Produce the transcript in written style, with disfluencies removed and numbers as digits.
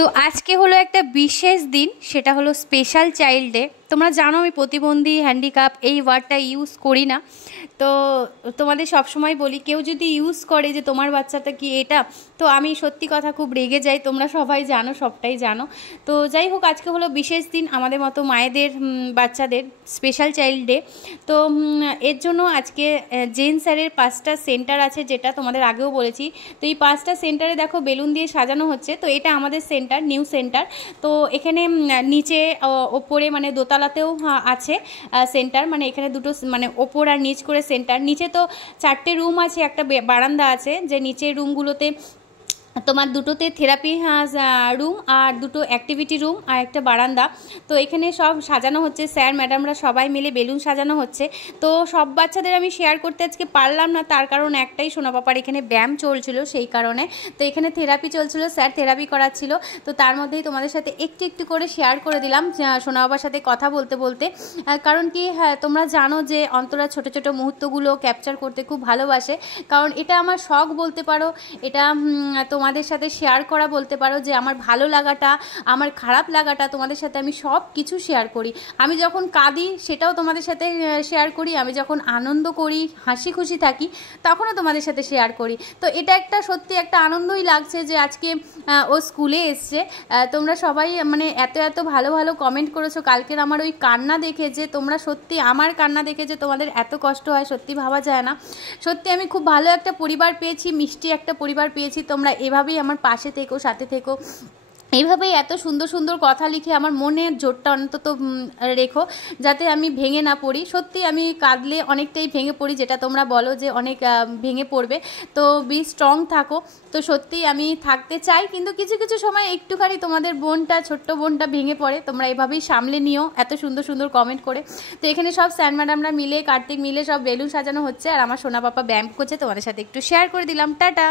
তো আজকে হলো একটা বিশেষ দিন, সেটা হলো স্পেশাল চাইল্ড ডে। তোমরা জানো আমি প্রতিবন্ধী, হ্যান্ডিক্যাপ এই ওয়ার্ডটা ইউজ করি না। তো তোমাদের সবসময় বলি, কেউ যদি ইউজ করে যে তোমার বাচ্চাটা কি এটা, তো আমি সত্যি কথা খুব রেগে যাই। তোমরা সবাই জানো, সবটাই জানো। তো যাই হোক, আজকে হলো বিশেষ দিন আমাদের মতো মায়েদের, বাচ্চাদের স্পেশাল চাইল্ড ডে। তো এর জন্য আজকে জেন স্যারের 5টা সেন্টার আছে, যেটা তোমাদের আগেও বলেছি। তো এই 5টা সেন্টারে দেখো বেলুন দিয়ে সাজানো হচ্ছে। তো এটা আমাদের সেন্টার, নিউ সেন্টার। তো এখানে নিচে ওপরে মানে দোতলাতেও আছে সেন্টার, মানে এখানে দুটো মানে ওপর আর নিচ করে সেন্টার। নিচে তো 4টে রুম আছে, একটা বারান্দা আছে, যে নিচের রুমগুলোতে তোমার দুটোতে থেরাপি রুম আর দুটো অ্যাক্টিভিটি রুম আর একটা বারান্দা। তো এখানে সব সাজানো হচ্ছে, স্যার ম্যাডামরা সবাই মিলে বেলুন সাজানো হচ্ছে। তো সব বাচ্চাদের আমি শেয়ার করতে আজকে পারলাম না, তার কারণ একটাই, সোনা পাপার এখানে ব্যায়াম চলছিল সেই কারণে। তো এখানে থেরাপি চলছিল, স্যার থেরাপি করাচ্ছিল। তো তার মধ্যেই তোমাদের সাথে একটু একটু করে শেয়ার করে দিলাম সোনা বাবার সাথে কথা বলতে বলতে। কারণ কি, হ্যাঁ তোমরা জানো যে অন্তরা ছোট ছোট মুহূর্তগুলো ক্যাপচার করতে খুব ভালোবাসে। কারণ এটা আমার শখ বলতে পারো, এটা তোমাদের সাথে শেয়ার করা বলতে পারো, যে আমার ভালো লাগাটা, আমার খারাপ লাগাটা তোমাদের সাথে আমি সব কিছু শেয়ার করি। আমি যখন কাঁদি সেটাও তোমাদের সাথে শেয়ার করি, আমি যখন আনন্দ করি, হাসি খুশি থাকি, তখনও তোমাদের সাথে শেয়ার করি। তো এটা একটা সত্যি একটা আনন্দই লাগছে যে আজকে ও স্কুলে এসছে। তোমরা সবাই মানে এত এত ভালো ভালো কমেন্ট করেছো কালকের আমার ওই কান্না দেখে, যে তোমরা সত্যি আমার কান্না দেখে যে তোমাদের এত কষ্ট হয় সত্যি ভাবা যায় না। সত্যি আমি খুব ভালো একটা পরিবার পেয়েছি, মিষ্টি একটা পরিবার পেয়েছি। তোমরা এভাবেই আমার পাশে থেকো, সাথে থেকো, এইভাবেই এত সুন্দর সুন্দর কথা লিখে আমার মনের জোরটা অন্তত রেখো, যাতে আমি ভেঙে না পড়ি। সত্যি আমি কাঁদলে অনেকটাই ভেঙে পড়ি, যেটা তোমরা বলো যে অনেক ভেঙে পড়বে। তো বি স্ট্রং থাকো। তো সত্যি আমি থাকতে চাই, কিন্তু কিছু কিছু সময় একটুখানি তোমাদের বোনটা, ছোট্ট বোনটা ভেঙে পড়ে। তোমরা এভাবেই সামলে নিও এত সুন্দর সুন্দর কমেন্ট করে। তো এখানে সব স্যার ম্যাডামরা মিলে, কার্তিক মিলে সব বেলুন সাজানো হচ্ছে, আর আমার সোনা পাপা ব্যায়াম করছে। তোমাদের সাথে একটু শেয়ার করে দিলাম। টাটা।